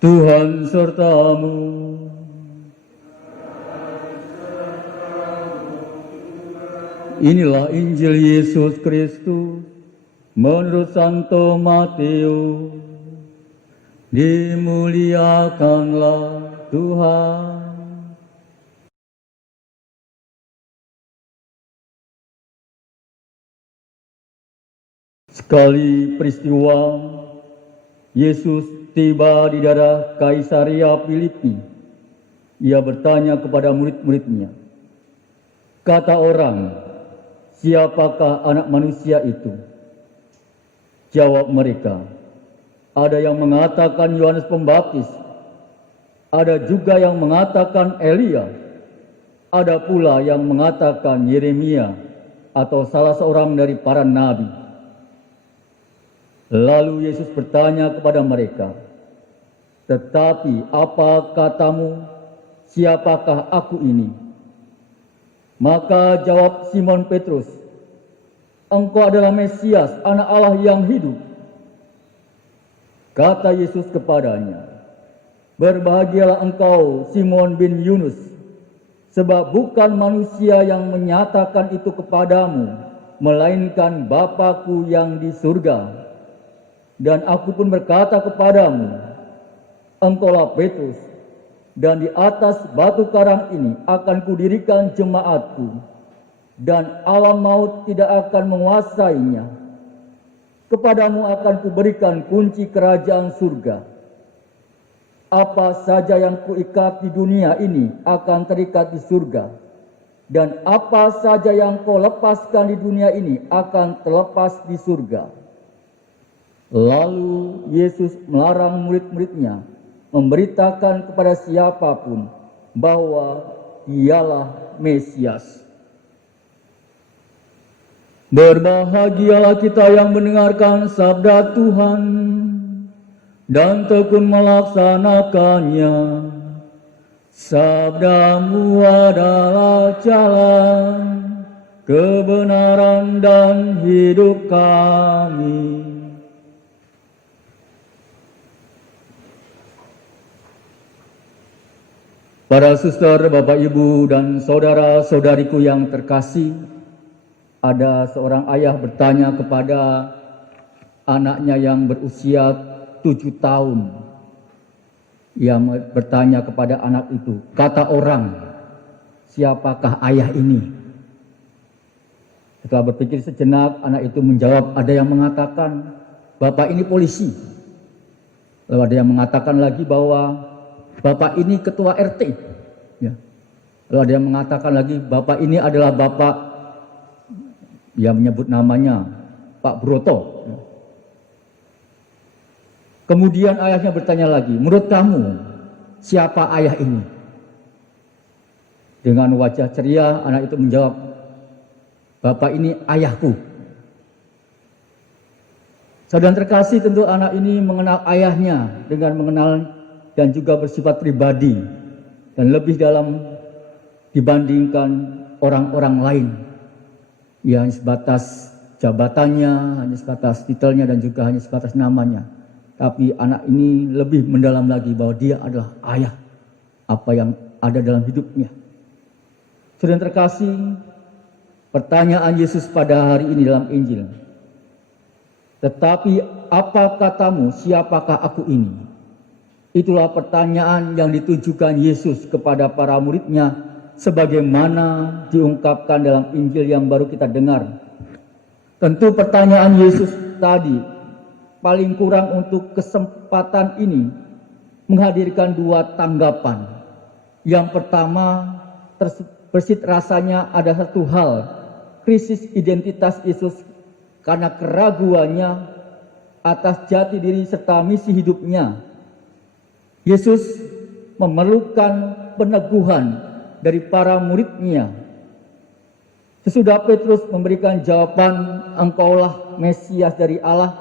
Tuhan sertamu. Inilah Injil Yesus Kristus menurut Santo Matius. Dimuliakanlah Tuhan. Sekali peristiwa, Yesus tiba di daerah Kaisaria Filipi. Ia bertanya kepada murid-muridnya, kata orang, siapakah anak manusia itu? Jawab mereka, ada yang mengatakan Yohanes Pembaptis, ada juga yang mengatakan Elia, ada pula yang mengatakan Yeremia atau salah seorang dari para nabi. Lalu Yesus bertanya kepada mereka, tetapi apa katamu, siapakah aku ini? Maka jawab Simon Petrus, engkau adalah Mesias, anak Allah yang hidup. Kata Yesus kepadanya, berbahagialah engkau Simon bin Yunus, sebab bukan manusia yang menyatakan itu kepadamu, melainkan Bapa-Ku yang di surga. Dan aku pun berkata kepadamu, engkaulah Petrus, dan di atas batu karang ini akan kudirikan jemaatku, dan alam maut tidak akan menguasainya. Kepadamu akan kuberikan kunci kerajaan surga. Apa saja yang kuikat di dunia ini akan terikat di surga, dan apa saja yang kau lepaskan di dunia ini akan terlepas di surga. Lalu Yesus melarang murid-muridnya memberitakan kepada siapapun bahwa dialah Mesias. Berbahagialah kita yang mendengarkan sabda Tuhan dan tekun melaksanakannya. Sabda-Mu adalah jalan, kebenaran dan hidup kami. Para suster, Bapak, Ibu, dan saudara-saudariku yang terkasih, ada seorang ayah bertanya kepada anaknya yang berusia 7 tahun. Ia bertanya kepada anak itu, kata orang, siapakah ayah ini? Setelah berpikir sejenak, anak itu menjawab, ada yang mengatakan, Bapak ini polisi. Lalu ada yang mengatakan lagi bahwa Bapak ini ketua RT. Ya. Lalu ada yang mengatakan lagi, Bapak ini adalah Bapak, yang menyebut namanya Pak Broto. Ya. Kemudian ayahnya bertanya lagi, menurut kamu siapa ayah ini? Dengan wajah ceria anak itu menjawab, Bapak ini ayahku. Saudara terkasih, tentu anak ini mengenal ayahnya dengan mengenal dan juga bersifat pribadi dan lebih dalam dibandingkan orang-orang lain yang sebatas jabatannya, hanya sebatas titelnya dan juga hanya sebatas namanya. Tapi anak ini lebih mendalam lagi bahwa dia adalah ayah apa yang ada dalam hidupnya. Saudara terkasih, pertanyaan Yesus pada hari ini dalam Injil, tetapi apa katamu, siapakah aku ini? Itulah pertanyaan yang ditujukan Yesus kepada para muridnya sebagaimana diungkapkan dalam Injil yang baru kita dengar. Tentu pertanyaan Yesus tadi paling kurang untuk kesempatan ini menghadirkan 2 tanggapan. Yang pertama, terbesit rasanya ada satu hal, krisis identitas Yesus karena keraguannya atas jati diri serta misi hidupnya. Yesus memerlukan peneguhan dari para muridnya. Sesudah Petrus memberikan jawaban, engkaulah Mesias dari Allah,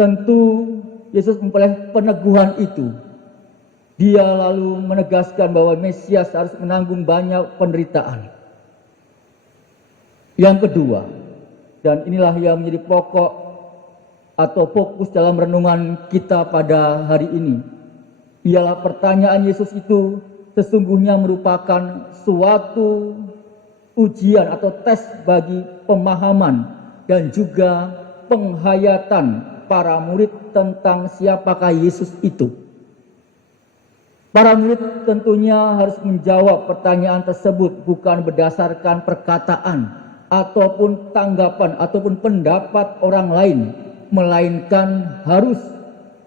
tentu Yesus memperoleh peneguhan itu. Dia lalu menegaskan bahwa Mesias harus menanggung banyak penderitaan. Yang kedua, dan inilah yang menjadi pokok atau fokus dalam renungan kita pada hari ini, ialah pertanyaan Yesus itu sesungguhnya merupakan suatu ujian atau tes bagi pemahaman dan juga penghayatan para murid tentang siapakah Yesus itu. Para murid tentunya harus menjawab pertanyaan tersebut bukan berdasarkan perkataan ataupun tanggapan ataupun pendapat orang lain, melainkan harus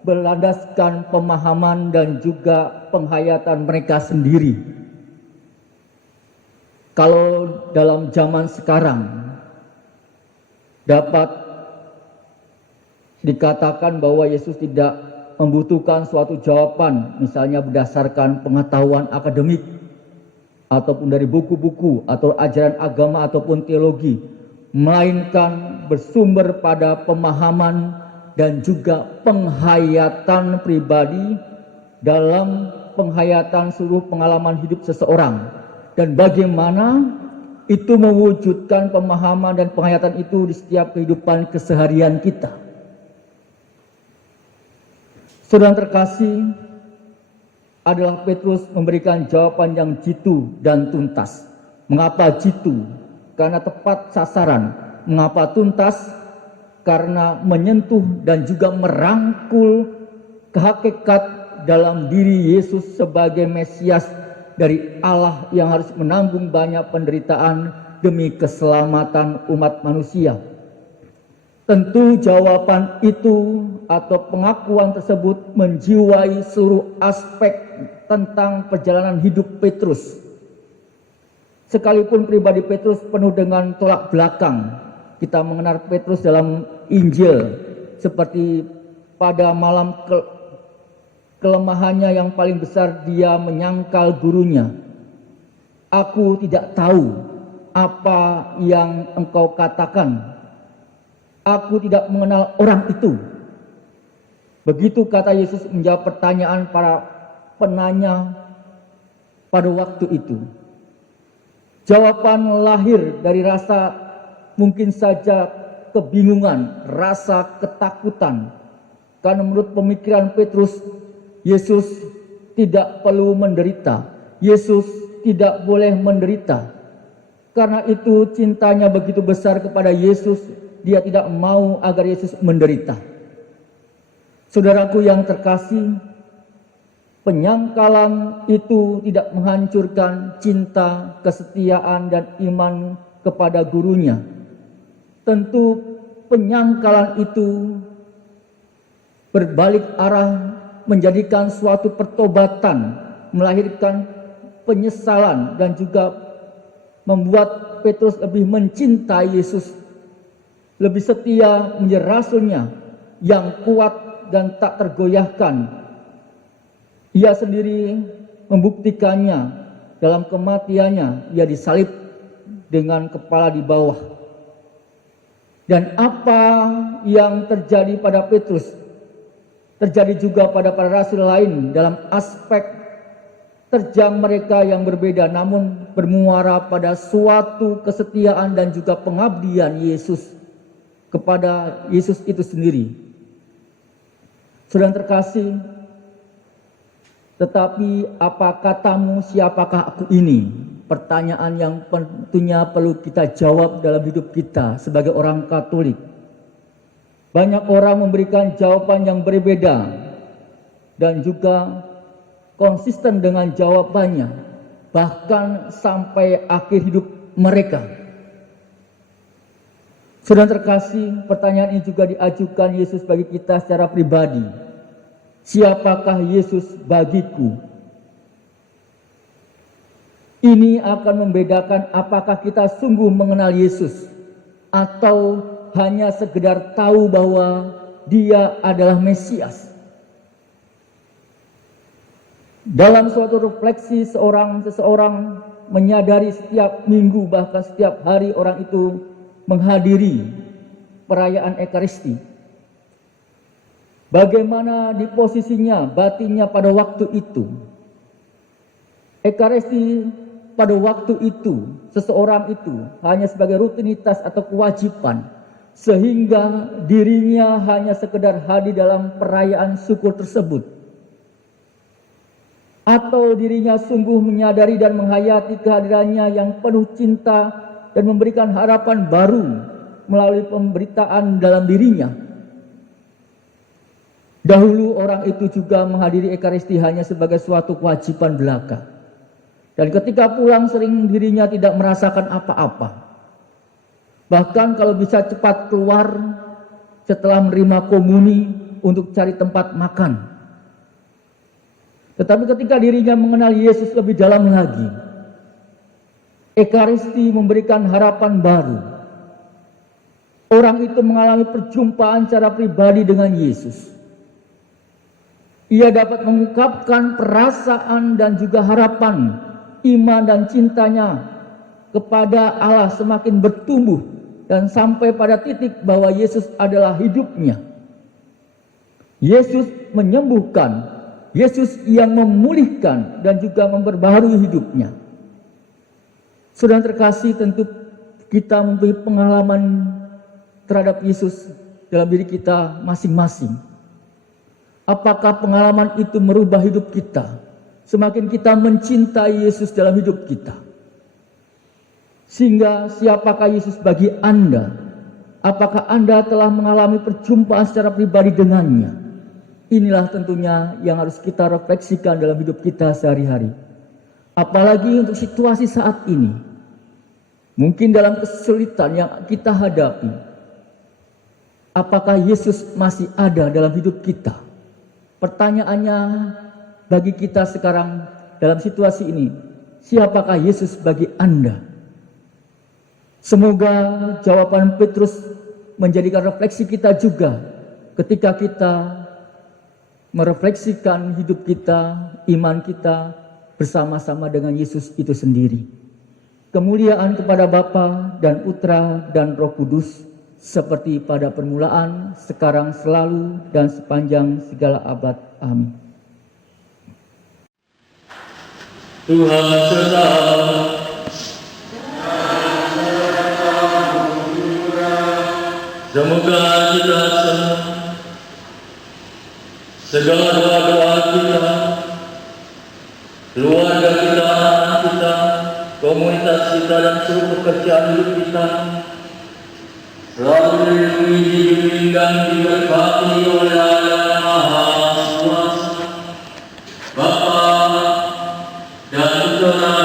berlandaskan pemahaman dan juga penghayatan mereka sendiri. Kalau dalam zaman sekarang dapat dikatakan bahwa Yesus tidak membutuhkan suatu jawaban, misalnya berdasarkan pengetahuan akademik ataupun dari buku-buku atau ajaran agama ataupun teologi, melainkan bersumber pada pemahaman dan juga penghayatan pribadi dalam penghayatan seluruh pengalaman hidup seseorang, dan bagaimana itu mewujudkan pemahaman dan penghayatan itu di setiap kehidupan keseharian kita. Saudara terkasih, adalah Petrus memberikan jawaban yang jitu dan tuntas. Mengapa jitu? Karena tepat sasaran. Mengapa tuntas? Karena menyentuh dan juga merangkul kehakikat dalam diri Yesus sebagai Mesias dari Allah yang harus menanggung banyak penderitaan demi keselamatan umat manusia. Tentu jawaban itu atau pengakuan tersebut menjiwai seluruh aspek tentang perjalanan hidup Petrus. Sekalipun pribadi Petrus penuh dengan tolak belakang, kita mengenal Petrus dalam Injil seperti pada malam kelemahannya yang paling besar, dia menyangkal gurunya. Aku tidak tahu apa yang engkau katakan. Aku tidak mengenal orang itu. Begitu kata Yesus menjawab pertanyaan para penanya pada waktu itu. Jawaban lahir dari rasa mungkin saja kebingungan, rasa ketakutan. Karena menurut pemikiran Petrus, Yesus tidak perlu menderita. Yesus tidak boleh menderita. Karena itu cintanya begitu besar kepada Yesus, dia tidak mau agar Yesus menderita. Saudaraku yang terkasih, penyangkalan itu tidak menghancurkan cinta, kesetiaan, dan iman kepada gurunya. Tentu penyangkalan itu berbalik arah menjadikan suatu pertobatan, melahirkan penyesalan, dan juga membuat Petrus lebih mencintai Yesus, lebih setia menjadi rasulnya yang kuat dan tak tergoyahkan. Ia sendiri membuktikannya dalam kematiannya, ia disalib dengan kepala di bawah. Dan apa yang terjadi pada Petrus terjadi juga pada para rasul lain dalam aspek terjang mereka yang berbeda, namun bermuara pada suatu kesetiaan dan juga pengabdian Yesus kepada Yesus itu sendiri. Saudara terkasih, tetapi apa katamu, siapakah aku ini? Pertanyaan yang tentunya perlu kita jawab dalam hidup kita sebagai orang Katolik. Banyak orang memberikan jawaban yang berbeda dan juga konsisten dengan jawabannya, bahkan sampai akhir hidup mereka. Saudara terkasih, pertanyaan ini juga diajukan Yesus bagi kita secara pribadi. Siapakah Yesus bagiku? Ini akan membedakan apakah kita sungguh mengenal Yesus atau hanya sekedar tahu bahwa Dia adalah Mesias. Dalam suatu refleksi seseorang menyadari setiap minggu bahkan setiap hari orang itu menghadiri perayaan Ekaristi. Bagaimana di posisinya, batinnya pada waktu itu? Ekaristi pada waktu itu, seseorang itu hanya sebagai rutinitas atau kewajiban, sehingga dirinya hanya sekedar hadir dalam perayaan syukur tersebut. Atau dirinya sungguh menyadari dan menghayati kehadirannya yang penuh cinta dan memberikan harapan baru melalui pemberitaan dalam dirinya. Dahulu orang itu juga menghadiri Ekaristi hanya sebagai suatu kewajiban belaka. Dan ketika pulang sering dirinya tidak merasakan apa-apa. Bahkan kalau bisa cepat keluar setelah menerima komuni untuk cari tempat makan. Tetapi ketika dirinya mengenal Yesus lebih dalam lagi, Ekaristi memberikan harapan baru. Orang itu mengalami perjumpaan secara pribadi dengan Yesus. Ia dapat mengungkapkan perasaan dan juga harapan, iman dan cintanya kepada Allah semakin bertumbuh dan sampai pada titik bahwa Yesus adalah hidupnya. Yesus menyembuhkan, Yesus yang memulihkan dan juga memperbaharui hidupnya. Saudara terkasih, tentu kita memiliki pengalaman terhadap Yesus dalam diri kita masing-masing. Apakah pengalaman itu merubah hidup kita? Semakin kita mencintai Yesus dalam hidup kita. Sehingga siapakah Yesus bagi Anda? Apakah Anda telah mengalami perjumpaan secara pribadi dengannya? Inilah tentunya yang harus kita refleksikan dalam hidup kita sehari-hari. Apalagi untuk situasi saat ini. Mungkin dalam kesulitan yang kita hadapi. Apakah Yesus masih ada dalam hidup kita? Pertanyaannya bagi kita sekarang dalam situasi ini, siapakah Yesus bagi Anda? Semoga jawaban Petrus menjadikan refleksi kita juga ketika kita merefleksikan hidup kita, iman kita bersama-sama dengan Yesus itu sendiri. Kemuliaan kepada Bapa dan Putra dan Roh Kudus, seperti pada permulaan, sekarang, selalu, dan sepanjang segala abad. Amin. Tuhan sertamu. Semoga kita semua, segala doa-doa kita, keluarga kita, anak kita, komunitas kita, dan seluruh pekerjaan hidup kita selalu dilindungi dan diberkati oleh Allah yang Maha Kuasa, Bapa dan Putra